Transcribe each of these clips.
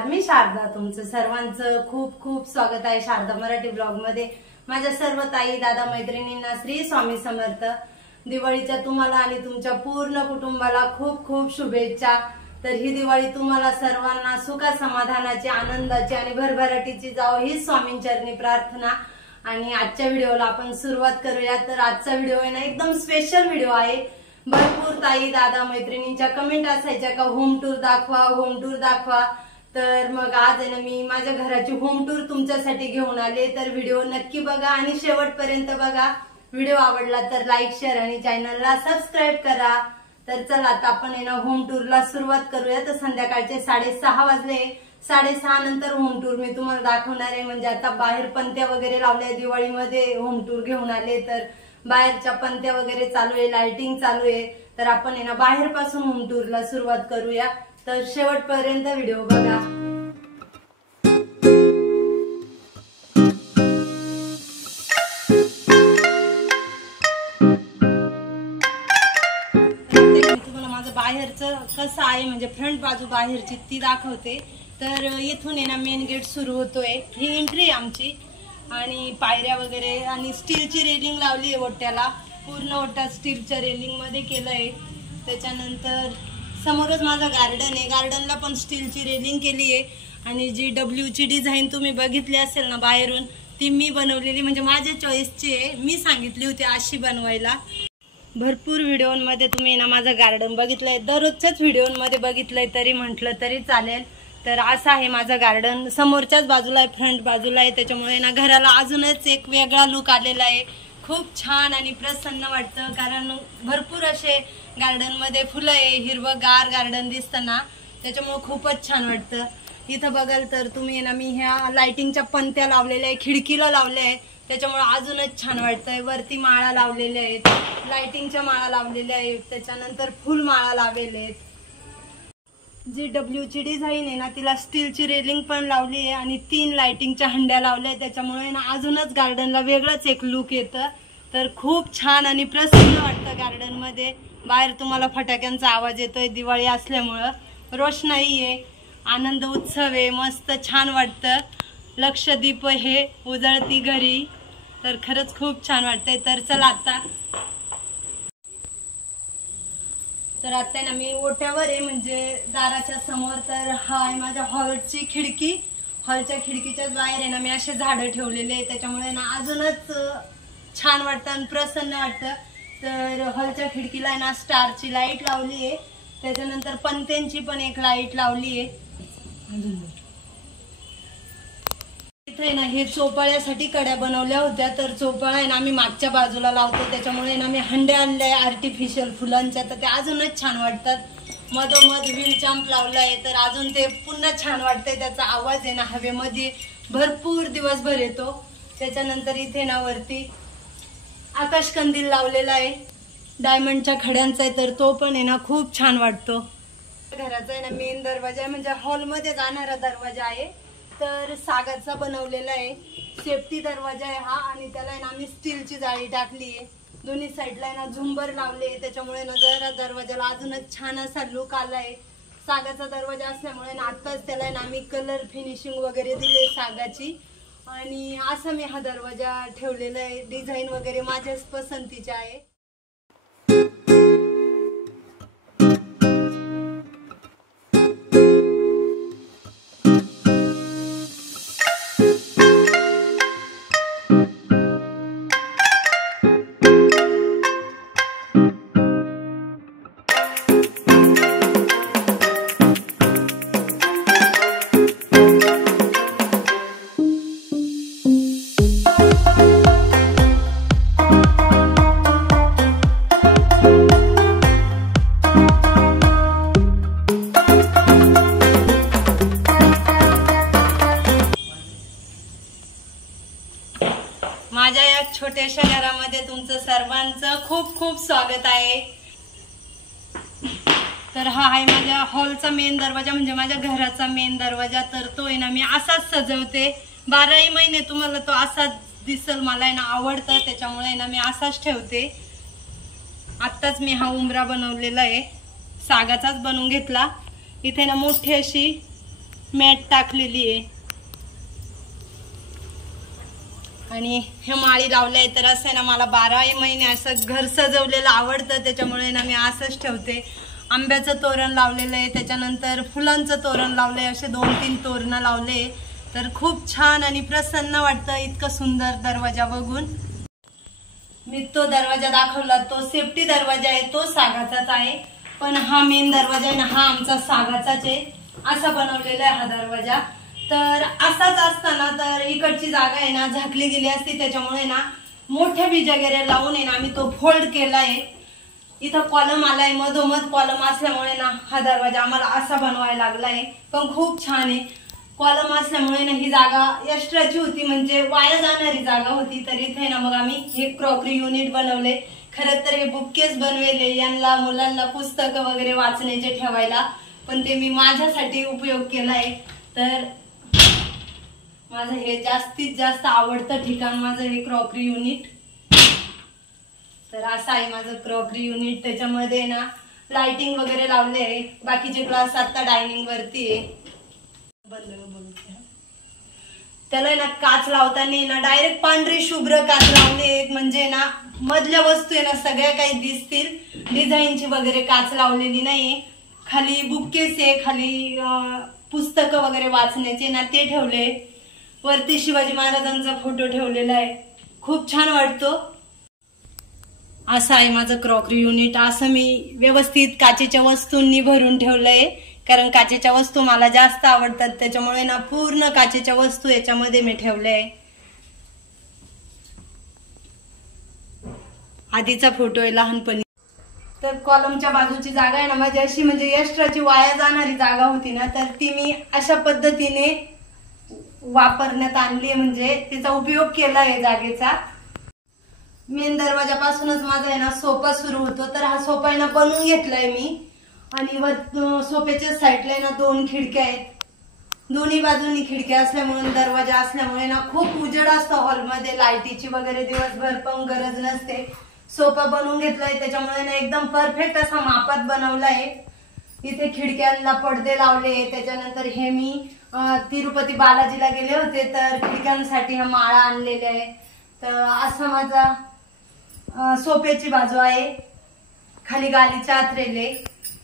मी शारदा, तुमचं सर्वांचं खूप खूप स्वागत आहे शारदा मराठी ब्लॉग मध्ये। माझ्या सर्व ताई दादा मैत्रिणींना श्री स्वामी समर्थ। दिवाळीच्या तुम्हाला आणि तुमच्या पूर्ण कुटुंबाला खूप खूप शुभेच्छा। तर ही दिवाळी तुम्हाला सर्वांना सुख समाधानाची, आनंदाची आणि भरभराटीची जावो ही स्वामींचरणी प्रार्थना। आणि आजच्या व्हिडिओला आपण सुरुवात करूया। तर आजचा व्हिडिओ आहे ना एकदम स्पेशल व्हिडिओ आहे। भरपूर ताई दादा मैत्रिणींच्या कमेंट असायच्या का होम टूर दाखवा, होम टूर दाखवा। तर मग आज आहे ना मी माझ्या घराची होम टूर तुमच्यासाठी घेऊन आले। तर व्हिडिओ नक्की बघा आणि शेवटपर्यंत बघा। व्हिडिओ आवडला तर लाईक, शेअर आणि चॅनलला सबस्क्राईब करा। तर चला आता आपण आहे ना होम टूरला सुरुवात करूया। तर संध्याकाळचे 6:30 वाजले। 6:30 नंतर होम टूर मी तुम्हाला दाखवणार आहे। म्हणजे आता बाहेर पंत्या वगैरे लावल्या, दिवाळीमध्ये होम टूर घेऊन आले। तर बाहेरच्या पंत्या वगैरे चालू आहे, लाइटिंग चालू आहे। तर आपण आहे ना बाहेर पासून होम टूरला सुरुवात करूया। तर शेवटपर्यंत व्हिडिओ बघा। तुम्हाला माझं बाहेरचं कसं आहे म्हणजे फ्रंट बाजू बाहेरची ती दाखवते। तर इथून आहे ना मेन गेट सुरू होतोय, ही एंट्री आहे आमची। आणि पायऱ्या वगैरे आणि स्टीलची रेलिंग लावली आहे ओट्याला, पूर्ण ओटा स्टीलच्या रेलिंग मध्ये केलंय। त्याच्यानंतर समोरच माझं गार्डन आहे, गार्डनला पण स्टीलची रेलिंग केली आहे। आणि जी डब्ल्यूची डिझाईन तुम्ही बघितली असेल ना बाहेरून, ती मी बनवलेली, म्हणजे माझ्या चॉईसची आहे। मी सांगितली होती अशी बनवायला। भरपूर व्हिडिओमध्ये तुम्ही ना माझं गार्डन बघितलंय, दररोजच्याच व्हिडिओमध्ये बघितलंय तरी म्हटलं तरी चालेल। तर असं आहे माझं गार्डन, समोरच्याच बाजूला आहे, फ्रंट बाजूला आहे। त्याच्यामुळे ना घराला अजूनच एक वेगळा लुक आलेला आहे। खूप छान आणि प्रसन्न वाटतं, कारण भरपूर असे गार्डन मध्ये फुलं आहे, हिरवगार गार्डन दिसतं ना, त्याच्यामुळे खूपच छान वाटतं। इथं बघाल तर तुम्ही ना मी ह्या लाइटिंगच्या पंत्या लावलेल्या आहे, खिडकीला लावल्या आहे, त्याच्यामुळे अजूनच छान वाटतंय। वरती माळा लावलेल्या आहेत, लाइटिंगच्या माळा लावलेल्या आहेत, त्याच्यानंतर फुल माळा लावलेले आहेत। जी डब्ल्यूची डिझाईन आहे ना तिला स्टीलची रेलिंग पण लावली आहे आणि 3 लाइटिंगच्या हंड्या लावल्या, त्याच्यामुळे ना अजूनच गार्डनला वेगळंच एक लुक येतं। तर खूप छान आणि प्रसन्न वाटतं गार्डन मध्ये। बाहेर तुम्हाला फटाक्यांचा आवाज येतोय, दिवाळी असल्यामुळं रोषणाई आहे, आनंद उत्सव आहे, मस्त छान वाटतं। लक्षदीप हे उजळती घरी, तर खरंच खूप छान वाटतंय। तर चला आता ना मी ओट्यावर आहे, म्हणजे दाराच्या समोर। तर हा आहे माझ्या हॉलची खिडकी, हॉलच्या खिडकीच्याच बाहेर आहे ना मी असे झाडं ठेवलेले आहे, त्याच्यामुळे ना अजूनच छान वाटतं आणि प्रसन्न वाटतं। तर हॉलच्या खिडकीला आहे ना स्टारची लाईट लावली आहे, त्याच्यानंतर पंत्यांची पण एक लाईट लावली आहे। इथे ना हे चोपाळ्यासाठी कड्या बनवल्या होत्या, तर चोपाळा आहे ना आम्ही मागच्या बाजूला लावतो, त्याच्यामुळे ना मी हंडे आणले आर्टिफिशियल फुलांच्या, तर ते अजूनच छान वाटतात। मधोमध व्हील चांप लावलाय, तर अजून ते पुन्हा छान वाटतंय। त्याचा आवाज आहे ना हवेमध्ये भरपूर दिवसभर येतो। त्याच्यानंतर इथे ना वरती आकाश कंदील लावलेला आहे, डायमंडच्या खड्यांचा आहे, तर तो पण आहे ना खूप छान वाटतो। घराचा आहे ना मेन दरवाजा आहे, म्हणजे हॉलमध्ये जाणारा दरवाजा आहे, तर सागाचा बनवलेला आहे। सेफ्टी दरवाजा आहे हा, आणि त्याला आहे ना आम्ही स्टीलची जाळी टाकली आहे। दोन्ही साईडला आहे ना झुंबर लावले, त्याच्यामुळे ना जरा दरवाजाला अजूनच छान असा लुक आलाय। सागाचा दरवाजा असल्यामुळे ना आत्ताच त्याला आहे ना आम्ही कलर फिनिशिंग वगैरे दिले सागाची। आणि असं मी हा दरवाजा ठेवलेला आहे, डिझाईन वगैरे माझ्याच पसंतीचे आहे। छोट्याशा घरामध्ये तुमचं सर्वांचं खूप खूप स्वागत आहे। तर हा आहे माझ्या हॉलचा मेन दरवाजा, म्हणजे माझ्या घराचा मेन दरवाजा। तर तो आहे ना मी असाच सजवते 12ही महिने, तुम्हाला तो असाच दिसल। मला आहे ना आवडतं, त्याच्यामुळे ना मी असाच ठेवते। आत्ताच मी हा उंबरा बनवलेला आहे, सागाचाच बनवून घेतला। इथे ना मोठी अशी मॅट टाकलेली आहे आणि हे माळी लावले आहे। तर असं ना मला 12ही महिने असं घर सजवलेलं आवडतं, त्याच्यामुळे ना मी असंच ठेवते। आंब्याचं तोरण लावलेलं आहे, त्याच्यानंतर फुलांचं तोरण लावलंय, असे 2-3 तोरणं लावले। तर खूप छान आणि प्रसन्न वाटतं इतकं सुंदर दरवाजा बघून। मी तो दरवाजा दाखवला, तो सेफ्टी दरवाजा आहे, तो सागाचाच आहे। पण हा मेन दरवाजा आहे ना हा आमचा सागाचाच आहे, असा बनवलेला आहे हा दरवाजा। तर असाच असताना तर इकडची जागा आहे ना झाकली गेली असती, त्याच्यामुळे ना मोठ्या बिजागेऱ्या लावून आहे ना आम्ही तो फोल्ड केलाय। इथं कॉलम आलाय, मधोमध कॉलम असल्यामुळे ना हा दरवाजा आम्हाला असा बनवायला लागलाय। पण खूप छान आहे, कॉलम असल्यामुळे ना ही जागा एक्स्ट्राची होती, म्हणजे वाया जाणारी जागा होती। तर इथे ना मग आम्ही हे क्रॉकरी युनिट बनवले। खरं तर हे बुककेस बनवले यांना मुलांना पुस्तकं वगैरे वाचण्याचे ठेवायला, पण ते मी माझ्यासाठी उपयोग केलाय। तर माझं हे जास्तीत जास्त आवडतं ठिकाण माझं हे क्रॉकरी युनिट। तर असं आहे माझं क्रॉकरी युनिट, त्याच्यामध्ये ना लाइटिंग वगैरे लावले आहे। बाकीचे ग्लास आता डायनिंग वरती आहे। त्याला ना काच लावताना ना डायरेक्ट पांढरी शुभ्र काच लावले, म्हणजे ना मधल्या वस्तू आहे ना सगळ्या काही दिसतील, डिझाईनची वगैरे काच लावलेली नाही। खाली बुककेस आहे, खाली पुस्तकं वगैरे वाचण्याचे ना ते ठेवले। वरती शिवाजी महाराजांचा फोटो ठेवलेला आहे, खूप छान वाटतो। असं आहे माझं क्रॉकरी युनिट। असं मी व्यवस्थित काचेच्या वस्तूंनी भरून ठेवलंय, कारण काचेच्या वस्तू मला जास्त आवडतात, त्याच्यामुळे ना पूर्ण काचेच्या वस्तू याच्यामध्ये मी ठेवलंय। आधीचा फोटो आहे लहानपणी। तर कॉलमच्या बाजूची जागा आहे ना माझी अशी, म्हणजे एक्स्ट्राची वाया जाणारी जागा होती ना, तर ती मी अशा पद्धतीने वापरण्यात आणली, म्हणजे तिचा उपयोग केला आहे जागेचा। मेन दरवाजापासूनच माझा आहे ना सोफा सुरू होतो। तर हा सोफा आहे ना बनवून घेतलाय मी, आणि सोफ्याच्या साईडला ना 2 खिडक्या आहेत, दोन्ही बाजूंनी खिडक्या असल्यामुळे दरवाजा असल्यामुळे ना खूप उजेड असतो हॉलमध्ये, लाईटीची वगैरे दिवसभर पण गरज नसते। सोफा बनवून घेतलाय, त्याच्यामुळे ना एकदम परफेक्ट असा मापात बनवलाय। इथे खिडक्यांना पडदे लावले, त्याच्यानंतर हे मी तिरुपती बालाजीला गेले होते तर खिडक्यांसाठी हा माळा आणलेला आहे। तर असा माझा सोफ्याची बाजू आहे, खाली गालीचा आथरेले,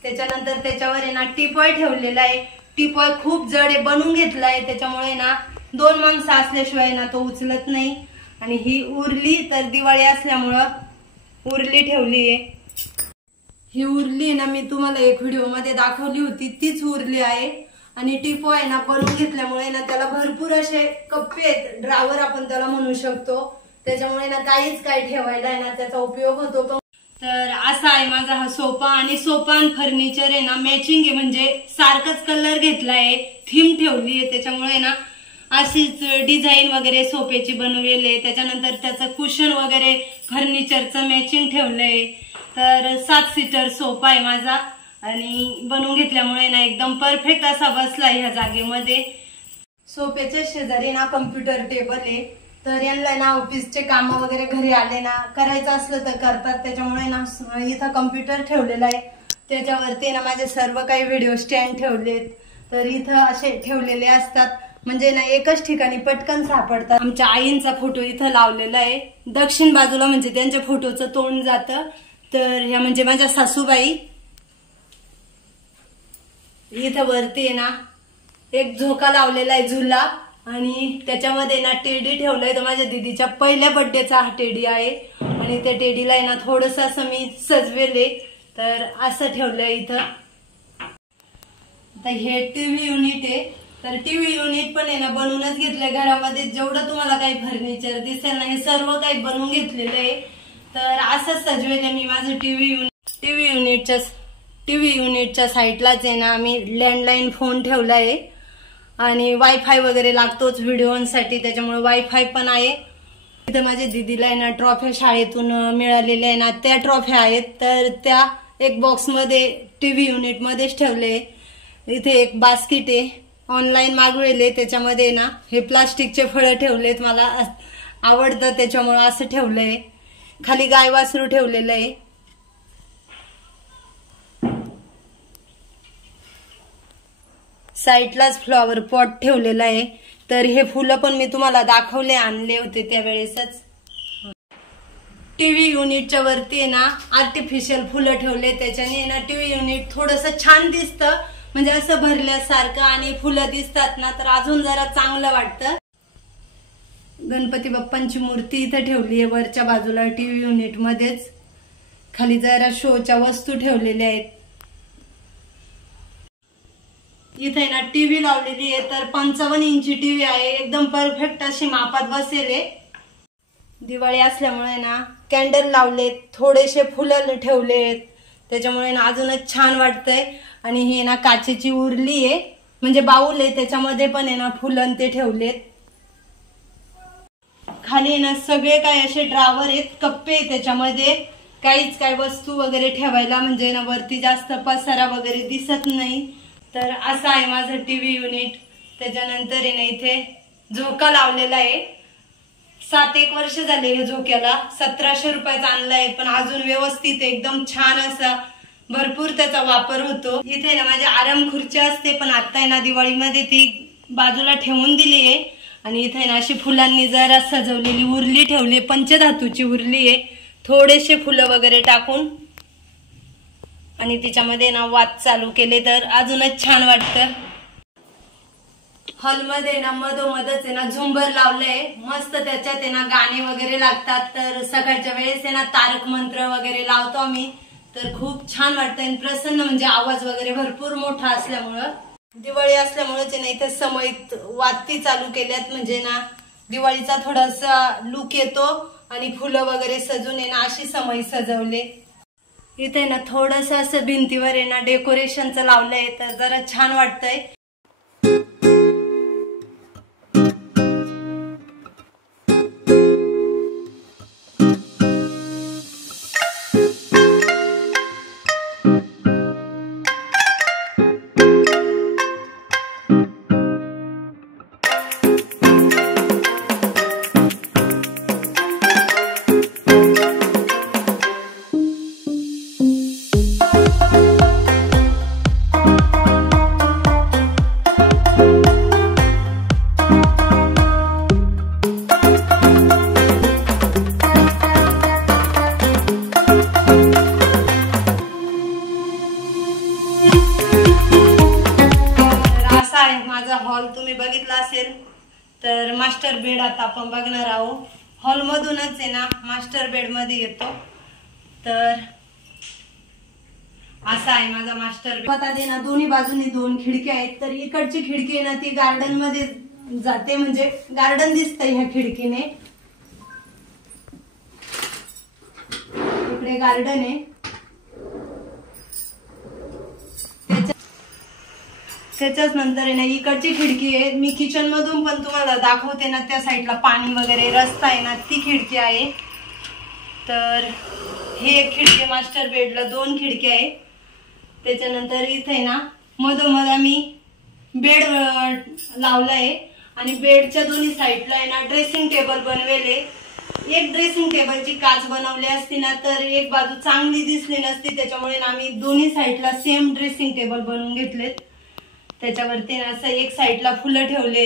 त्याच्यानंतर त्याच्यावर आहे ना टीपॉय ठेवलेला आहे। टीपॉय खूप जड आहे, बनवून घेतलाय, त्याच्यामुळे ना 2 माणसं असल्याशिवाय ना तो उचलत नाही। आणि ही उरली तर दिवाळी असल्यामुळं उरली ठेवली आहे। ही उरली ना मी तुम्हाला एक व्हिडिओ मध्ये दाखवली होती, तीच उरली आहे। आणि टीपॉय ना बनवून घेतल्यामुळे ना त्याला भरपूर असे कप्पे आहेत, ड्रावर आपण त्याला म्हणू शकतो, त्याच्यामुळे ना काहीच काही ठेवायला आहे ना त्याचा उपयोग होतो। तर असा आहे माझा हा सोफा, आणि सोफा आणि फर्निचर आहे ना मॅचिंग आहे, म्हणजे सारखाच कलर घेतलाय, थीम ठेवली आहे, त्याच्यामुळे ना अशीच डिझाईन वगैरे सोफ्याची बनवलेली। त्याच्यानंतर त्याचं कुशन वगैरे फर्निचरचं मॅचिंग ठेवलंय। तर 7 सीटर सोफा आहे माझा, आणि बनवून घेतल्यामुळे ना एकदम परफेक्ट असा बसला ह्या जागेमध्ये। सोफ्याच्या शेजारी ना कम्प्युटर टेबल आहे, तर यांना ना ऑफिसचे काम वगैरे घरी आले ना करायचं असलं तर करतात, त्याच्यामुळे ना इथं कम्प्युटर ठेवलेला आहे, त्याच्यावरती ना माझे सर्व काही व्हिडिओ स्टँड ठेवलेत। तर इथं असे ठेवलेले असतात, म्हणजे ना एकच ठिकाणी पटकन सापडतात। आमच्या आईंचा फोटो इथं लावलेला आहे, दक्षिण बाजूला म्हणजे त्यांच्या फोटोचं तोंड जातं। तर ह्या म्हणजे माझ्या सासूबाई। इथं वरती ना एक झोका लावलेला आहे, झुला, आणि त्याच्यामध्ये ना टेडी ठेवलंय। तर माझ्या दीदीच्या पहिल्या बर्थडेचा हा टेडी आहे, आणि त्या टेडीला आहे ना थोडस असं मी सजवेले, तर असं ठेवलंय इथं। आता हे टीव्ही युनिट आहे, तर टीव्ही युनिट पण आहे ना बनवूनच घेतलंय। घरामध्ये जेवढं तुम्हाला काही फर्निचर दिसेल ना हे सर्व काही बनवून घेतलेलं आहे। तर असं सजवेले मी माझं टीव्ही युनिट। टीव्ही युनिटच्या साईडलाच आहे ना आम्ही लँडलाईन फोन ठेवलाय, आणि वायफाय वगैरे लागतोच व्हिडिओसाठी, त्याच्यामुळे वायफाय पण आहे। इथे माझ्या दीदीला आहे ना ट्रॉफ्या शाळेतून मिळालेल्या आहे ना, त्या ट्रॉफ्या आहेत. तर त्या एक बॉक्स मध्ये टीव्ही युनिट मध्येच ठेवले. इथे एक बास्केट आहे, ऑनलाईन मागवलेले. त्याच्यामध्ये ना हे प्लास्टिकचे फळं ठेवलेत, मला आवडतं त्याच्यामुळे असं ठेवलंय. खाली गाय वासरू ठेवलेलं आहे. साईडलाच फ्लॉवर पॉट ठेवलेला आहे. तर हे फुलं पण मी तुम्हाला दाखवले, आणले होते त्यावेळेसच. टीव्ही युनिटच्या वरती आहे ना आर्टिफिशियल फुलं ठेवले. त्याच्याने ना टीव्ही युनिट थोडस छान दिसतं, म्हणजे असं भरल्यासारखं, आणि फुलं दिसतात ना तर अजून जरा चांगलं वाटतं. गणपती बाप्पांची मूर्ती इथं ठेवली आहे वरच्या बाजूला टीव्ही युनिट मध्येच. खाली जरा शोच्या वस्तू ठेवलेल्या आहेत. इथे ना टीव्ही लावलेली आहे. तर 55 इंची टीव्ही आहे, एकदम परफेक्ट अशी मापात बसेल. दिवाळी असल्यामुळे ना कॅन्डल लावलेत, थोडेसे फुलं ठेवलेत, त्याच्यामुळे ना अजूनच छान वाटतंय. आणि हे ना काचेची उरली आहे, म्हणजे बाऊल आहे, त्याच्यामध्ये पण आहे ना फुलं ते ठेवलेत. खाली ना सगळे काय असे ड्रावर आहेत, कप्पे, त्याच्यामध्ये काहीच काय वस्तू वगैरे ठेवायला, म्हणजे ना वरती जास्त पसारा वगैरे दिसत नाही. तर असं आहे माझं टीव्ही युनिट. त्याच्यानंतर आहे ना इथे झोका लावलेला आहे. 7-1 वर्ष झाले हे झोक्याला. 1700 रुपयाचा आणलाय, पण अजून व्यवस्थित एकदम छान असा भरपूर त्याचा वापर होतो. इथे ना माझी आराम खुर्ची असते, पण आता आहे ना दिवाळीमध्ये ती बाजूला ठेवून दिली आहे. आणि इथे ना अशी फुलांनी जरा सजवलेली उरली ठेवली, पंचधातूची उरली आहे, थोडेसे फुलं वगैरे टाकून. आणि तिच्यामध्ये ना वात चालू केले तर अजूनच छान वाटतं. हॉलमध्ये ना मधोमधच आहे ना झुंबर लावलंय मस्त, त्याच्यात आहे ना गाणे वगैरे लागतात. तर सकाळच्या वेळेस आहे ना तारक मंत्र वगैरे लावतो आम्ही, तर खूप छान वाटतं. प्रसन्न, म्हणजे आवाज वगैरे भरपूर मोठा असल्यामुळं. दिवाळी असल्यामुळेच आहे ना इथे समईत वाती चालू केल्यात, म्हणजे ना दिवाळीचा थोडासा लुक येतो. आणि फुलं वगैरे सजून आहे ना अशी समई सजवले. इथे ना थोडस असं भिंतीवर आहे ना डेकोरेशनचं लावलंय, तर जरा छान वाटतंय. हॉल तुम्ही बघितला असेल. तर मास्टर बेड आता आपण बघणार आहोत. हॉल मधूनच आहे ना मास्टर बेड मध्ये येतो. तर असा आहे माझा मास्टर बेड. आता ना दोन्ही बाजूनी 2 खिडक्या आहेत. तर इकडची खिडकी ना ती गार्डन मध्ये जाते, म्हणजे गार्डन दिसतंय ह्या खिडकीने. इकडे गार्डन आहे. त्याच्याच नंतर आहे ना इकडची खिडकी आहे. मी किचन मधून पण तुम्हाला दाखवते ना, त्या साईडला पाणी वगैरे रस्ता आहे ना, ती खिडकी आहे. तर हे एक खिडकी, मास्टर बेडला 2 खिडकी आहे. त्याच्यानंतर इथे ना मधोमध आम्ही बेड लावलाय. आणि बेडच्या दोन्ही साईडला आहे ना ड्रेसिंग टेबल बनवेले. एक ड्रेसिंग टेबलची काच बनवली असती ना तर एक बाजू चांगली दिसली नसती, त्याच्यामुळे आम्ही दोन्ही साईडला सेम ड्रेसिंग टेबल बनवून घेतलेत. त्याच्यावरती ना असं एक साईडला फुलं ठेवले.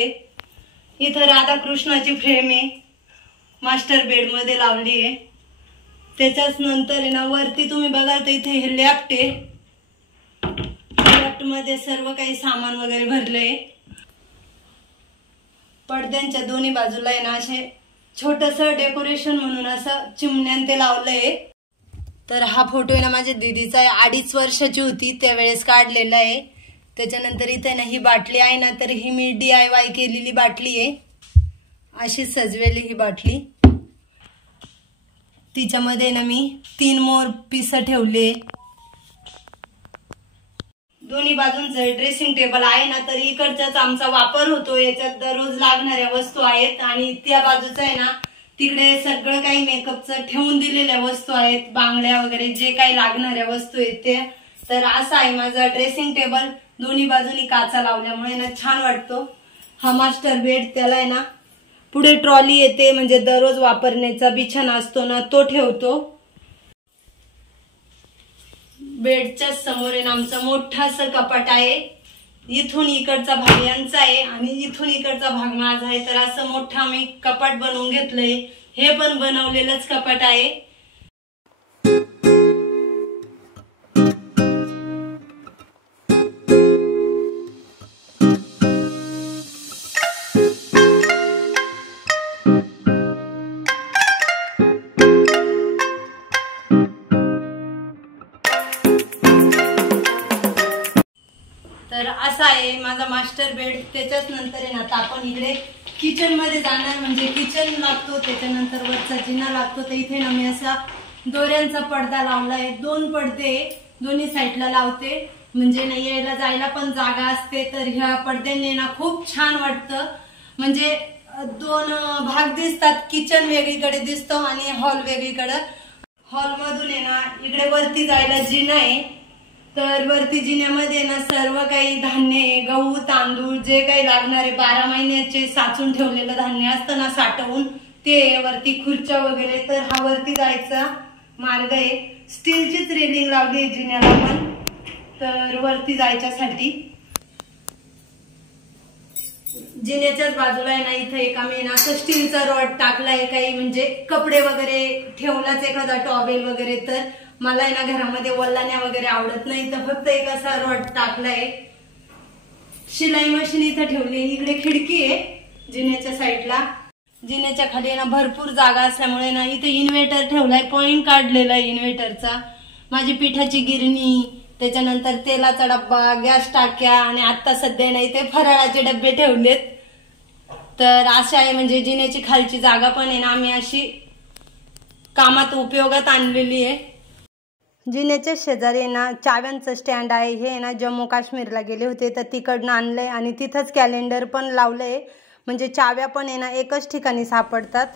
इथं राधाकृष्णाची फ्रेम आहे, मास्टर बेड मध्ये लावली आहे. त्याच्याच नंतर आहे ना वरती तुम्ही बघाल तर इथे हे लॅफ्ट आहे. लॅफ्ट मध्ये सर्व काही सामान वगैरे भरलंय. पडद्यांच्या दोन्ही बाजूला आहे ना असे छोटस डेकोरेशन म्हणून असं चिमण्यान ते लावलंय. तर हा फोटो आहे ना माझ्या दीदीचा आहे, 2.5 वर्षाची होती त्यावेळेस काढलेला आहे. त्याच्यानंतर इथे ना ही बाटली आहे ना, तर ही मी DIY केलेली बाटली आहे. अशी सजवेली ही बाटली. तिच्यामध्ये ना मी 3 मोर पीस ठेवले. दोन्ही बाजूंचं ड्रेसिंग टेबल आहे ना, तर इकडचाच आमचा वापर होतो. याच्यात दररोज लागणाऱ्या वस्तू आहेत. आणि त्या बाजूचा आहे ना तिकडे सगळं काही मेकअपचं ठेवून दिलेल्या वस्तू आहेत, बांगड्या वगैरे जे काही लागणाऱ्या वस्तू आहेत ते. तर असा आहे माझा ड्रेसिंग टेबल, दोन्ही बाजूनी काचा लावल्यामुळे ना छान वाटतो. हा मास्टर बेड, त्याला आहे ना पुढे ट्रॉली येते, म्हणजे दररोज वापरण्याचा बिछाना असतो ना तो ठेवतो. बेडच्या समोर आहे ना आमचं मोठं असं कपाट आहे. इथून इकडचा भाग यांचा आहे आणि इथून इकडचा भाग माझा आहे. तर असं मोठं आम्ही कपाट बनवून घेतलंय. हे पण बनवलेलंच कपाट आहे. तर असा आहे माझा मास्टर बेड. त्याच्याच नंतर आहे ना आता आपण इकडे किचन मध्ये जाणार, म्हणजे किचन लागतो, त्याच्यानंतर वरचा जिना लागतो. तर इथे ना मी असा दोऱ्यांचा पडदा लावलाय. 2 पडदे दोन्ही साईडला लावते, म्हणजे ना यायला जायला पण जागा असते. तर ह्या पडद्याने ना खूप छान वाटतं, म्हणजे 2 भाग दिसतात. किचन वेगळीकडे दिसतो आणि हॉल वेगळीकडे. हॉल मधून आहे ना इकडे वरती जायला जिना आहे. तर वरती जिन्यामध्ये ना सर्व काही धान्य, गहू, तांदूळ जे काही लागणारे 12 महिन्याचे साचून ठेवलेलं धान्य असतं ना साठवून, ते वरती खुर्च्या वगैरे. तर हा वरती जायचा मार्ग आहे. स्टीलचीच रेलिंग लावली जिन्याला पण, तर वरती जायच्यासाठी. जिन्याच्याच बाजूला आहे ना इथं एक आम्ही ना असं स्टीलचा रॉड टाकलाय. काही म्हणजे कपडे वगैरे ठेवलाच, एखादा टॉवेल वगैरे. तर मला आहे ना घरामध्ये वल्लाण्या वगैरे आवडत नाही, तर फक्त एक असा रॉड टाकलाय. शिलाई मशीन इथं ठेवली. इकडे खिडकी आहे जिन्याच्या साईडला. जिन्याच्या खाली ना भरपूर जागा असल्यामुळे ना इथे इन्व्हर्टर ठेवलाय. पॉइंट काढलेला आहे इन्व्हर्टरचा. माझी पिठाची गिरणी, त्याच्यानंतर तेलाचा डब्बा, गॅस टाक्या आणि आता सध्या ना इथे फराळाचे डबे ठेवलेत. तर अशा आहे, म्हणजे जिन्याची खालची जागा पण आहे ना आम्ही अशी कामात उपयोगात आणलेली आहे. जिन्याच्या शेजारी ना चाव्यांचं स्टँड आहे. हे ना जम्मू काश्मीरला गेले होते तर तिकडनं आणलंय आणि तिथंच कॅलेंडर पण लावलंय, म्हणजे चाव्या पण आहे ना एकच ठिकाणी सापडतात.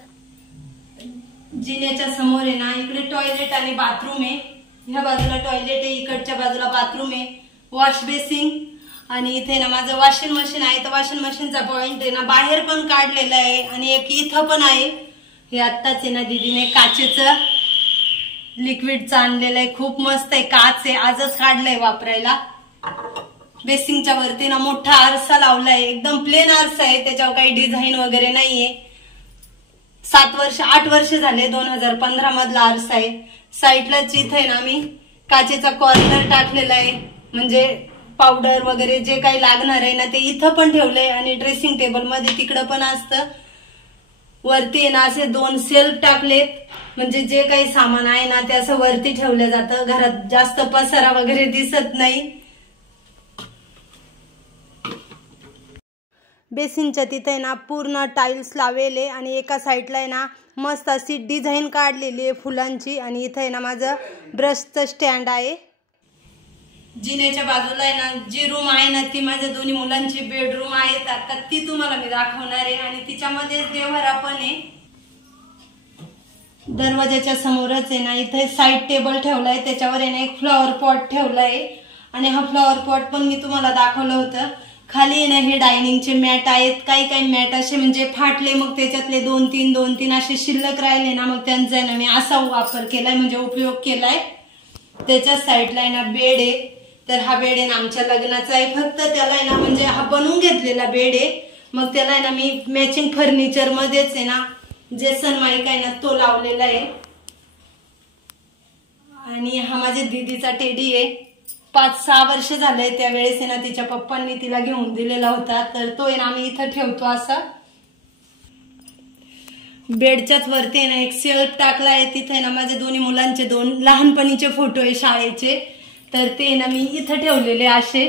जिन्याच्या समोर आहे ना इकडे टॉयलेट आणि बाथरूम आहे. ह्या बाजूला टॉयलेट आहे, इकडच्या बाजूला बाथरूम आहे, वॉश बेसिंग. आणि इथे ना माझं वॉशिंग मशीन आहे. तर वॉशिंग मशीनचा पॉइंट आहे ना बाहेर पण काढलेला आहे आणि एक इथं पण आहे. हे आत्ताच आहे ना दीदीने काचेचं लिक्विडचं आणलेलं आहे. खूप मस्त आहे, काच आहे, आजच काढलंय वापरायला. बेसिंगच्या वरती ना मोठा आरसा लावलाय. एकदम प्लेन आरसा आहे, त्याच्यावर काही डिझाईन वगैरे नाहीये. 8 वर्ष झाले. 2015 मधला आरसा आहे. साईडलाच इथे ना मी काचेचा कॉर्नर टाकलेला आहे, म्हणजे पावडर वगैरे जे काही लागणार आहे ना ते इथं पण ठेवलंय. आणि ड्रेसिंग टेबल मध्ये तिकडं पण असतं. वरती ना असे 2 सेल्फ टाकलेत, म्हणजे जे काही सामान आहे ना ते असं वरती ठेवलं जातं. घरात जास्त पसारा वगैरे दिसत नाही. बेसिनच्या तिथे ना पूर्ण टाइल्स लावलेले आणि एका साईडला आहे ना मस्त अशी डिझाईन काढलेली आहे फुलांची. आणि इथे आहे ना माझं ब्रशचं स्टँड आहे. जिन्याच्या बाजूला आहे ना जी रूम आहे ना ती माझ्या दोन्ही मुलांची बेडरूम आहेत. आता ती तुम्हाला मी दाखवणार आहे. आणि तिच्यामध्ये देव्हारा पण आहे. दरवाजाच्या समोरच आहे ना इथे साईड टेबल ठेवलाय, त्याच्यावर आहे ना एक फ्लॉवर पॉट ठेवलाय. आणि हा फ्लॉवर पॉट पण मी तुम्हाला दाखवलं होतं. खाली आहे ना हे डायनिंगचे मॅट आहेत. काही काही मॅट असे म्हणजे फाटले, मग त्याच्यातले 2-3 असे शिल्लक राहिले ना, मग त्यांचा आहे ना मी असा वापर केलाय, म्हणजे उपयोग केलाय. त्याच्या साईडला आहे ना बेड आहे. तर हा बेड आहे ना आमच्या लग्नाचा आहे. फक्त त्याला आहे ना म्हणजे हा बनवून घेतलेला बेड आहे. मग त्याला आहे ना मी मॅचिंग फर्निचर मध्येच आहे ना जेसन माईक आहे ना तो लावलेला आहे. आणि हा माझ्या दीदीचा टेडी आहे. 5-6 वर्ष झालंय. त्यावेळेस आहे ना तिच्या पप्पांनी तिला घेऊन दिलेला होता. तर तो आहे ना आम्ही इथं ठेवतो असा. बेडच्याच वरती आहे ना एक सेल्फ टाकला आहे. तिथे आहे ना माझ्या दोन्ही मुलांचे 2 लहानपणीचे फोटो आहे शाळेचे. तर ते ना मी इथं ठेवलेले असे.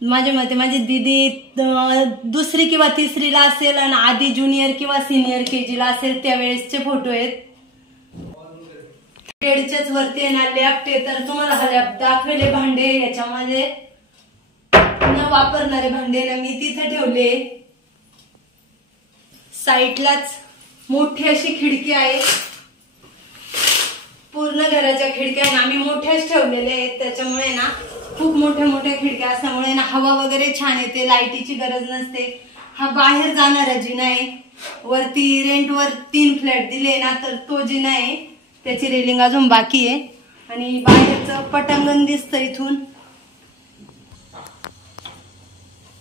माझ्या मते माझी दीदी 2री किंवा 3रीला असेल आणि आधी ज्युनियर किंवा सिनियर KG ला असेल त्यावेळेसचे फोटो आहेत. बेडच्याच वरती आहे ना लॅप आहे. तर तुम्हाला हा लॅप दाखवले. भांडे याच्यामध्ये न वापरणारे भांडे ना मी तिथे ठेवले. साईडलाच मोठी अशी खिडकी आहे, पूर्ण घराच्या खिडक्या ना आम्ही मोठ्याच ठेवलेल्या आहेत, त्याच्यामुळे ना खूप मोठ्या मोठ्या खिडक्या असल्यामुळे ना हवा वगैरे छान येते, लाईटीची गरज नसते। हा बाहेर जाणारा जिना आहे, वरती रेंटवर 3 फ्लॅट दिले ना, तर तो जिना आहे, त्याची रेलिंग अजून बाकी आहे आणि बाहेरचं पटांगण दिसतं इथून।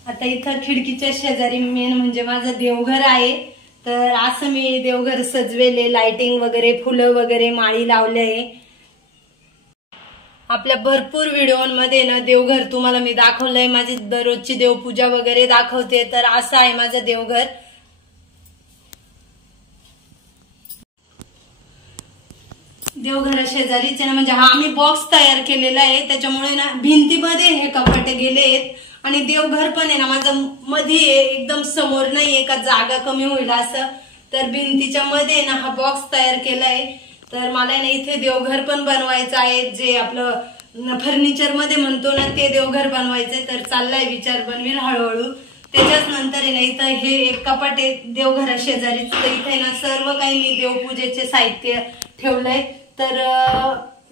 आता इथं खिडकीच्या शेजारी मेन म्हणजे माझं देवघर आहे, तर असं मी देवघर सजवेले, लाइटिंग वगैरे, फुलं वगैरे, माळी लावले आहे। आपल्या भरपूर व्हिडिओमध्ये ना देवघर तुम्हाला मी दाखवलंय, माझी दररोजची देवपूजा वगैरे दाखवते, तर असं आहे माझं देवघर। देवघरा शेजारीच ना म्हणजे हा आम्ही बॉक्स तयार केलेला आहे, त्याच्यामुळे ना भिंतीमध्ये हे कपाटे गेले आहेत आणि देवघर पण आहे ना माझं मध्ये एकदम समोर नाहीये का जागा कमी होईल असं, तर भिंतीच्या मध्ये ना हा बॉक्स तयार केलाय। तर मला ना इथे देवघर पण बनवायचं आहे, जे आपलं फर्निचर मध्ये म्हणतो ना ते देवघर बनवायचंय, तर चाललाय विचार, बनविल हळूहळू। त्याच्याच नंतर आहे ना इथं हे एक कपाट आहे देवघरा शेजारीच, तर इथे ना सर्व काही मी देवपूजेचे साहित्य ठेवलंय, तर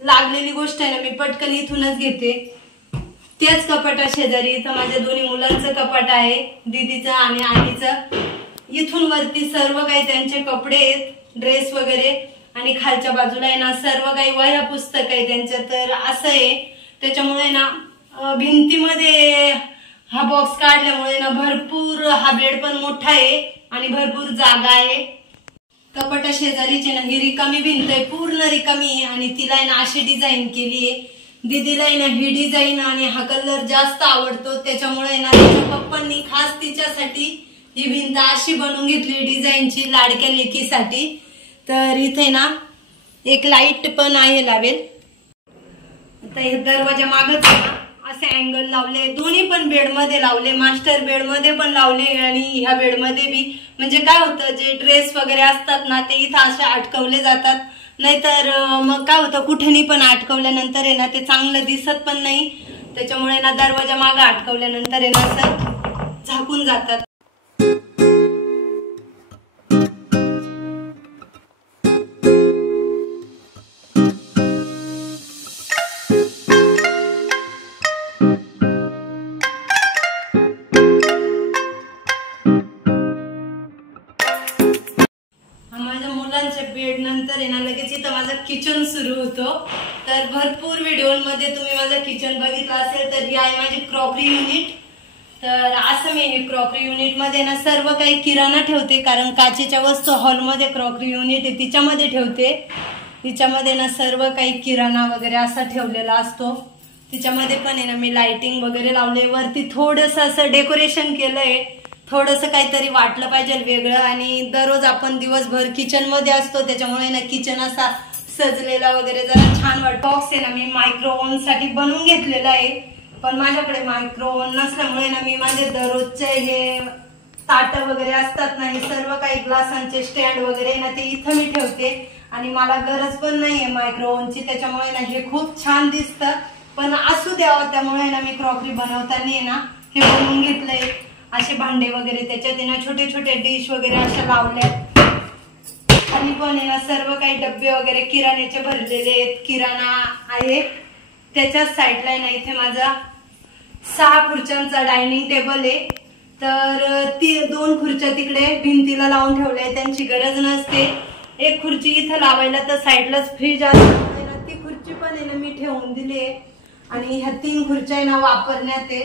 लागलेली गोष्ट आहे ना मी पटकन इथूनच घेते। त्याच कपाटा शेजारी इथं माझ्या दोन्ही मुलांचं कपाट आहे, दीदीचं आणि आईचं। इथून वरती सर्व काही त्यांचे कपडे आहेत, ड्रेस वगैरे, आणि खालच्या बाजूला आहे ना सर्व काही वह्या पुस्तक आहे त्यांचं, तर असं आहे। त्याच्यामुळे ना भिंतीमध्ये हा बॉक्स काढल्यामुळे ना भरपूर, हा बेड पण मोठा आहे आणि भरपूर जागा आहे। कपाटा शेजारीची ना ही रिकामी भिंत आहे, पूर्ण रिकामी आहे आणि तिला आहे ना अशी डिझाईन केली आहे। दीदीला आहे ना ही डिझाईन आणि हा कलर जास्त आवडतो, त्याच्यामुळे ना तिच्या पप्पांनी खास तिच्यासाठी ही भिंत अशी बनवून घेतली डिझाईनची, लाडक्या लेकीसाठी। तर इथे ना एक लाईट पण आहे लावेल। आता हे दरवाजा मागच आहे ना असे अँगल लावले, दोन्ही पण बेड मध्ये लावले, मास्टर बेड मध्ये पण लावले आणि ह्या बेड मध्ये बी। म्हणजे काय होतं, जे ड्रेस वगैरे असतात ना ते इथं असे अटकवले जातात, नाहीतर मग काय होतं कुठेनी पण अटकवल्यानंतर आहे ना ते चांगलं दिसत पण नाही, त्याच्यामुळे ना दरवाजा मागे अटकवल्यानंतर आहे ना असं झाकून जातात। बेड नंतर आहे ना लगेच इथं माझं किचन सुरू होतो, तर भरपूर व्हिडिओमध्ये तुम्ही माझं किचन बघितलं असेल, तर ही आहे माझी क्रॉकरी युनिट। तर असं मी क्रॉकरी युनिट मध्ये ना सर्व काही किराणा ठेवते, कारण काचेच्या वस्तू हॉलमध्ये क्रॉकरी युनिट आहे तिच्यामध्ये ठेवते, तिच्यामध्ये ना सर्व काही किराणा वगैरे असा ठेवलेला असतो। तिच्यामध्ये पण आहे ना मी लाइटिंग वगैरे लावले, वरती थोडंसं असं डेकोरेशन केलंय, थोडंसं काहीतरी वाटलं पाहिजे वेगळं, आणि दररोज आपण दिवसभर किचन मध्ये असतो, त्याच्यामुळे ना किचन असा सजलेला वगैरे जरा छान वाटतो। बॉक्स आहे ना मी मायक्रो ओव्हन साठी बनवून घेतलेला आहे, पण माझ्याकडे मायक्रो ओव्हन नसल्यामुळे ना मी माझे दररोजचे हे ताट वगैरे असतात ना, हे सर्व काही ग्लासांचे स्टँड वगैरे ना ते इथं मी ठेवते, आणि मला गरज पण नाहीये मायक्रो ओव्हनची, त्याच्यामुळे ना हे खूप छान दिसतं, पण असू द्यावं, त्यामुळे ना मी क्रॉकरी बनवताना ना हे बनवून घेतलंय। असे भांडे वगैरे त्याच्यात ना छोटे छोटे डिश वगैरे अशा लावल्यात, आणि पण आहे ना सर्व काही डब्बे वगैरे किराण्याचे भरलेले आहेत, किराणा आहे। त्याच्याच साईडला आहे ना इथे माझा 6 खुर्च्यांचा डायनिंग टेबल आहे, तर ती 2 खुर्च्या तिकडे भिंतीला लावून ठेवल्या, त्यांची गरज नसते। एक खुर्ची इथं लावायला, तर साईडलाच फ्रीज आहे ना, ती खुर्ची पण आहे ना मी ठेवून दिली आहे, आणि ह्या 3 खुर्च्या आहे ना वापरण्यात आहे।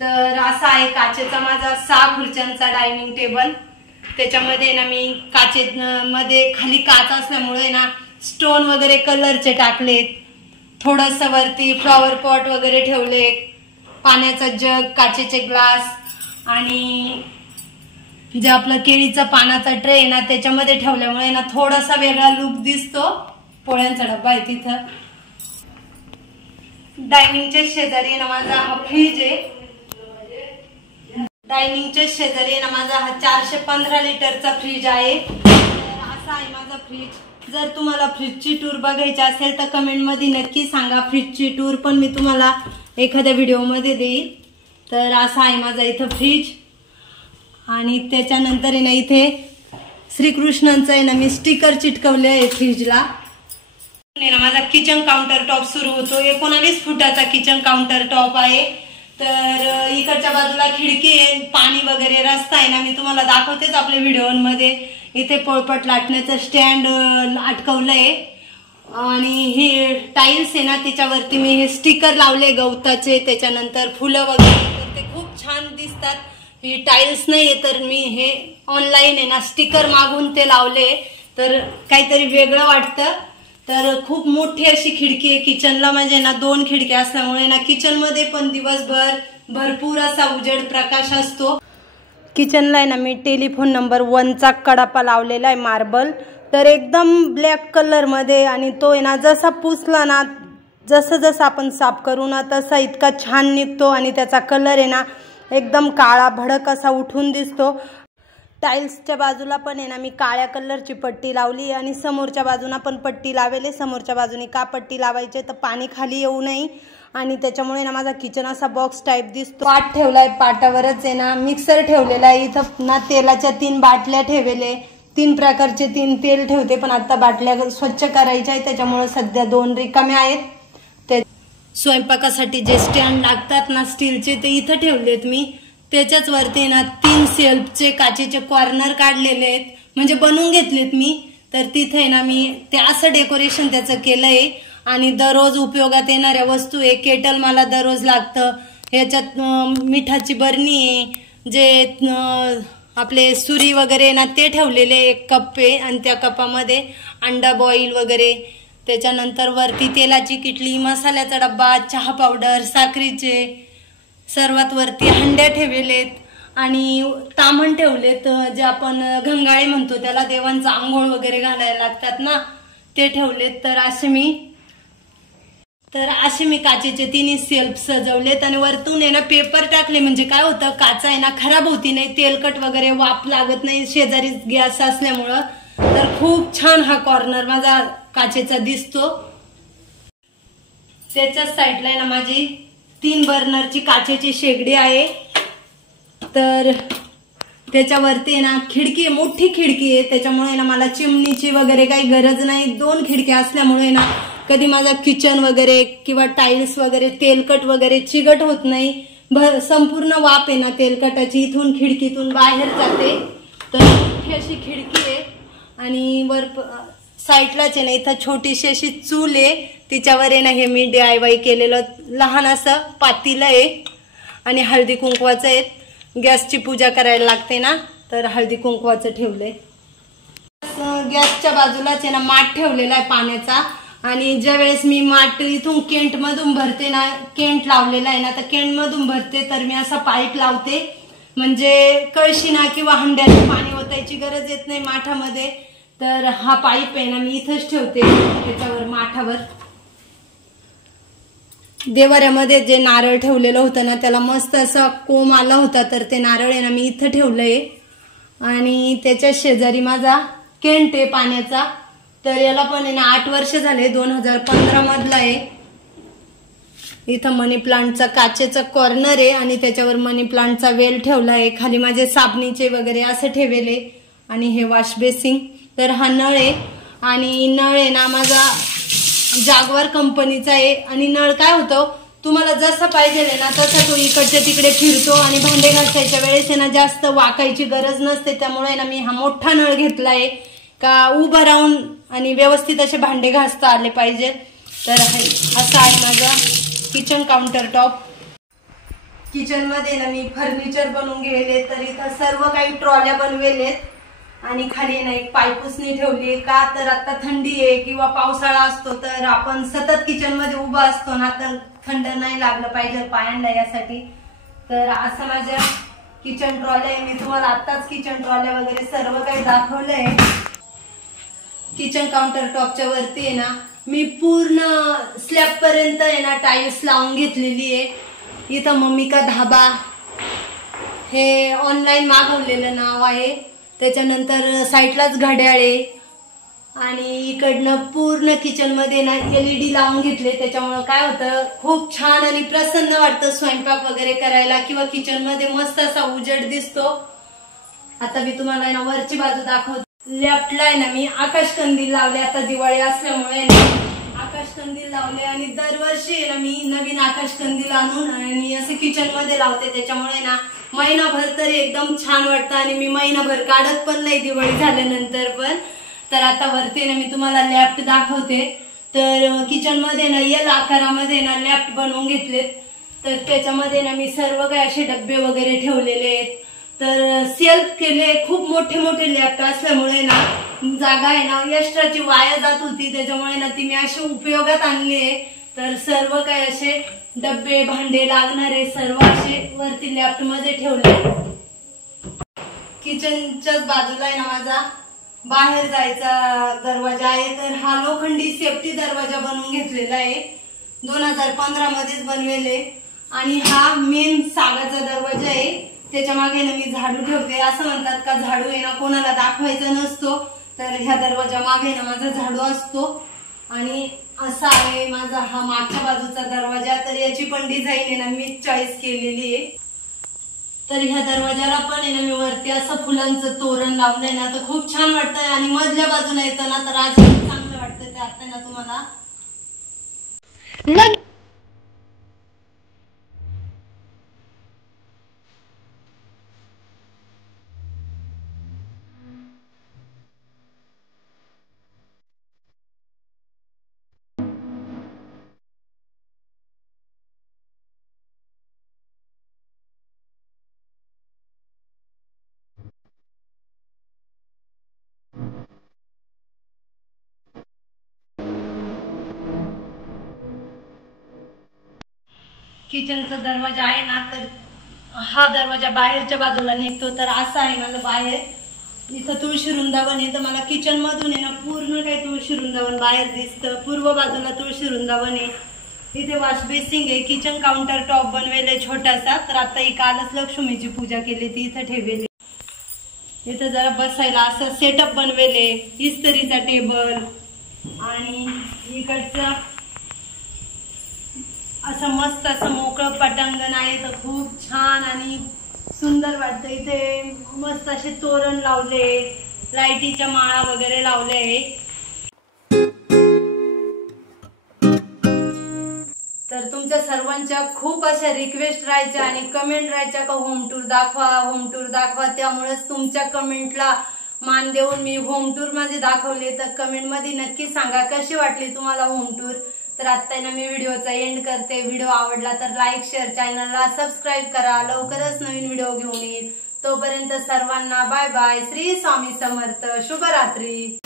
तर असा आहे काचेचा माझा 6 खुर्च्यांचा डायनिंग टेबल, त्याच्यामध्ये ना मी मध्ये खाली काच असल्यामुळे ना स्टोन वगैरे कलरचे टाकलेत, थोडस वरती फ्लॉवर पॉट वगैरे ठेवले, पाण्याचा जग, काचेचे ग्लास, आणि जे आपलं केळीचा पानाचा ट्रे आहे ना त्याच्यामध्ये ठेवल्यामुळे ना थोडासा वेगळा लुक दिसतो। पोळ्यांचा डब्बा आहे तिथं। डायनिंगच्या शेजारी ना माझा हा फ्रीज आहे, डायनिंगच्या शेजारी ना माझा हा 415 लिटरचा फ्रीज आहे। असा आहे माझा फ्रीज। जर तुम्हाला फ्रीजची टूर बघायची असेल तर कमेंट मध्ये नक्की सांगा, फ्रीजची टूर पण मी तुम्हाला एखाद्या व्हिडिओ मध्ये देईल। तर असा आहे माझा इथं फ्रीज, आणि त्याच्यानंतर ना इथे श्रीकृष्णांचं आहे ना मी स्टिकर चिटकवले आहे फ्रीजला. माझा किचन काउंटर टॉप सुरू होतो. 19 फुटाचा किचन काउंटर टॉप आहे. तर इकडच्या बाजूला खिडकी आहे, पाणी वगैरे रस्ता आहे ना मी तुम्हाला दाखवतेच आपल्या व्हिडिओमध्ये. इथे पोळपट लाटण्याचं स्टँड अटकवलंय आणि हे टाइल्स आहे ना त्याच्यावरती मी हे स्टिकर लावले गवताचे, त्याच्यानंतर फुलं वगैरे, तर ते खूप छान दिसतात. ही टाइल्स नाहीये तर मी हे ऑनलाईन आहे ना स्टिकर मागून ते लावले, तर काहीतरी वेगळं वाटतं. तर खूप मोठी अशी खिडकी आहे किचनला, म्हणजे ना 2 खिडक्या असल्यामुळे ना किचन मध्ये पण दिवसभर भरपूर असा उजेड प्रकाश असतो. किचनला आहे ना मी टेलिफोन नंबर 1चा कडापा लावलेला आहे मार्बल, तर एकदम ब्लॅक कलर मध्ये, आणि तो आहे ना जसा पुसला ना जसं जसं आपण साफ करू ना तसा इतका छान निघतो आणि त्याचा कलर आहे ना एकदम काळा भडक असा उठून दिसतो. टाइल्सच्या बाजूला पण आहे ना मी काळ्या कलरची पट्टी लावली आणि समोरच्या बाजूला पण पट्टी लावले. समोरच्या बाजूने का पट्टी लावायची तर पाणी खाली येऊ नये, आणि त्याच्यामुळे ना माझा किचन असा बॉक्स टाइप दिसतो. पाट ठेवलाय, पाटावरच आहे ना मिक्सर ठेवलेला आहे. इथं ना तेलाच्या 3 बाटल्या ठेवले, 3 प्रकारचे 3 तेल ठेवते, पण आता बाटल्या स्वच्छ करायच्या आहेत त्याच्यामुळे सध्या 2 रिकाम्या आहेत. ते स्वयंपाकासाठी जे स्टँड लागतात ना स्टीलचे ते इथं ठेवलेत मी. त्याच्याच वरती ना 3 सेल्फचे काचेचे कॉर्नर काढलेले आहेत, म्हणजे बनवून घेतलेत मी. तर तिथे ना मी ते असं डेकोरेशन त्याचं केलंय. आणि दररोज उपयोगात येणाऱ्या वस्तू आहे. केटल मला दररोज लागतं. ह्याच्यात मिठाची बरणी आहे, जे आपले सुरी वगैरे ना ते ठेवलेले 1 कप आहे, आणि त्या कपामध्ये अंडा बॉईल वगैरे. त्याच्यानंतर वरती तेलाची किटली, मसाल्याचा डब्बा, चहा पावडर, साखरीचे, सर्वात वरती हंड्या ठेवलेत आणि तामण ठेवलेत, जे आपण घंगाळे म्हणतो त्याला, देवांचा आंघोळ वगैरे घालायला लागतात ना ते ठेवलेत. तर असे मी काचेचे 3 सेल्फ सजवलेत आणि वरतून आहे ना पेपर टाकले, म्हणजे काय होतं काचा आहे ना खराब होती नाही, तेलकट वगैरे वाफ लागत नाही शेजारी गॅस असल्यामुळं. तर खूप छान हा कॉर्नर माझा काचेचा दिसतो. त्याच्याच साईडला आहे ना माझी 3 बर्नरची काचेची शेगडी आहे. तर त्याच्यावरती ना खिडकी, मोठी खिडकी आहे, त्याच्यामुळे ना मला चिमणीची वगैरे काही गरज नाही. 2 खिडक्या असल्यामुळे ना कधी माझा किचन वगैरे किंवा टाइल्स वगैरे तेलकट वगैरे चिकट होत नाही. संपूर्ण वाफ आहे ना तेलकटाची इथून खिडकीतून बाहेर जाते. तर मोठी अशी खिडकी आहे आणि वर साईडलाच आहे ना इथं छोटीशी अशी चूल आहे, तिच्यावर आहे ना हे मी DIY केलेलं लहान असं पातेलं आहे आणि हळदी कुंकवाचं आहे. गॅसची पूजा करायला लागते ना, तर हळदी कुंकवाचं ठेवलंय. गॅसच्या बाजूलाच आहे ना माठ ठेवलेला आहे पाण्याचा, आणि ज्या वेळेस मी माठ इथून केंट मधून भरते ना, केंट लावलेला आहे ना, तर केंट मधून भरते तर मी असा पाईप लावते, म्हणजे कळशी ना किंवा हंड्याने पाणी ओतायची गरज येत नाही माठामध्ये. तर हा पाईप आहे ना मी इथंच ठेवते त्याच्यावर माठावर. देवाऱ्यामध्ये जे नारळ ठेवलेलं होतं ना त्याला मस्त असा कोंब आला होता, तर ते नारळ आहे ना मी इथं ठेवलंय. आणि त्याच्या शेजारी माझा केंट आहे पाण्याचा, तर याला पण आहे ना 8 वर्ष झाले, 2015 मधला आहे. इथं मनी प्लांटचा काचेचा कॉर्नर आहे आणि त्याच्यावर मनी प्लांटचा वेल ठेवला आहे. खाली माझे साबणीचे वगैरे असं ठेवले, आणि हे वॉश बेसिंग. तर हा नळ आहे, आणि नळ आहे ना माझा जागवार कंपनीचा आहे. आणि नळ काय होतं, तुम्हाला जसा पाहिजे ना तसा तो इकडच्या तिकडे फिरतो, आणि भांडे घासायच्या वेळेस आहे ना जास्त वाकायची गरज नसते. त्यामुळे ना मी हा मोठा नळ घेतलाय का उभं राहून आणि व्यवस्थित असे भांडे घासता आले पाहिजे. तर असं आहे माझं किचन काउंटर टॉप. किचन मध्ये ना मी फर्निचर बनवून गेले, तर इथं सर्व काही ट्रॉल्या बनवेलेत, आणि खाली ना एक पायपुसणी ठेवली का, तर आता थंडी आहे किंवा पावसाळा असतो तर आपण सतत किचन मध्ये उभा असतो ना, तर थंड नाही लागलं पाहिजे पायांना, यासाठी. तर असं माझ्या किचन ट्रॉल्या आहे. मी तुम्हाला आताच किचन ट्रॉल्या वगैरे सर्व काही दाखवलंय. किचन काउंटर टॉपच्या वरती आहे ना मी पूर्ण स्लॅब पर्यंत आहे ना टाइल्स लावून घेतलेली आहे. इथं मम्मी का धाबा हे ऑनलाईन मागवलेलं नाव आहे. त्याच्यानंतर साईडलाच घड्याळे, आणि इकडनं पूर्ण किचन मध्ये ना LED लावून घेतले. त्याच्यामुळे काय होतं, खूप छान आणि प्रसन्न वाटतं स्वयंपाक वगैरे करायला, किंवा किचन मध्ये मस्त असा उजेड दिसतो. आता मी तुम्हाला ना वरची बाजू दाखवते. लेफ्टला आहे ना मी आकाश कंदील लावले, आता दिवाळी असल्यामुळे आकाश कंदील लावले आणि दरवर्षी आहे ना मी नवीन आकाश कंदील आणून आणि असे किचन मध्ये लावते, त्याच्यामुळे ना महिनाभर तरी एकदम छान वाटतं आणि मी महिनाभर काढत पण नाही दिवाळी झाल्यानंतर पण. तर आता वरती ना मी तुम्हाला लेफ्ट दाखवते. तर किचन मध्ये ना एल आकारामध्ये ना लेफ्ट बनवून घेतलेत. तर त्याच्यामध्ये ना मी सर्व काही असे डब्बे वगैरे ठेवलेले आहेत. तर सेल्फ केले, खूप मोठे मोठे लेफ्ट असल्यामुळे ना जागा आहे ना एक्स्ट्राची वाया जात होती, त्याच्यामुळे ना ती मी अशी उपयोगात आणली. तर सर्व काही असे डब्बे भांडे लागणारे सर्व असे वरती लेफ्ट मध्ये ठेवले. किचनच्याच बाजूला आहे ना माझा बाहेर जायचा दरवाजा आहे. तर हा लोखंडी सेफ्टी दरवाजा बनवून घेतलेला आहे, 2015 मध्येच बनवेले. आणि हा मेन सागाचा दरवाजा आहे, त्याच्या मागे ना मी झाडू ठेवते. असं म्हणतात का झाडू आहे ना कोणाला दाखवायचा नसतो, तर ह्या दरवाजा मागे ना माझा झाडू असतो. आणि असा आहे माझा हा मागच्या बाजूचा दरवाजा. तर याची पण डिझाईन आहे ना मी चॉईस केलेली आहे. तर ह्या दरवाजाला पण आहे ना मी वरती असं फुलांचं तोरण लावलंय ना, तर खूप छान वाटतंय. आणि मधल्या बाजूला येतं ना तर अजून चांगलं वाटतंय. ते आता ना तुम्हाला किचनचा दरवाजा आहे ना, तर हा दरवाजा बाहेरच्या बाजूला निघतो. तर असा आहे माझं बाहेर. इथं तुळशी वृंदावन आहे, तर मला किचन मधून आहे ना पूर्ण काही तुळशी वृंदावन बाहेर दिसतं. पूर्व बाजूला तुळशी वृंदावन आहे. इथे वॉश बेसिंग आहे, किचन काउंटर टॉप बनवेले छोटासा. तर आता ही कालच लक्ष्मीची पूजा केली ती इथं ठेवलेली. इथं जरा बसायला असं सेटअप बनवेले, इस्त्रीचा टेबल आणि इकडचं असं मस्त असं मोकळं पटांगण आहे. तर खूप छान आणि सुंदर वाटतं. इथे मस्त असे तोरण लावले, लाईटीच्या माळा वगैरे लावले. तर तुमच्या सर्वांच्या खूप अशा रिक्वेस्ट राहायच्या आणि कमेंट राहायच्या का होम टूर दाखवा, होम टूर दाखवा. त्यामुळेच तुमच्या कमेंटला मान देऊन मी होम टूर मध्ये दाखवले. तर कमेंट मध्ये नक्की सांगा कशी वाटली तुम्हाला होम टूर. तर आता ना मी व्हिडिओचा एंड करते. व्हिडिओ आवडला तर लाईक शेअर, चॅनलला सबस्क्राईब करा. लवकरच नवीन व्हिडिओ घेऊन येईल. तोपर्यंत सर्वांना बाय बाय. श्री स्वामी समर्थ. शुभरात्री.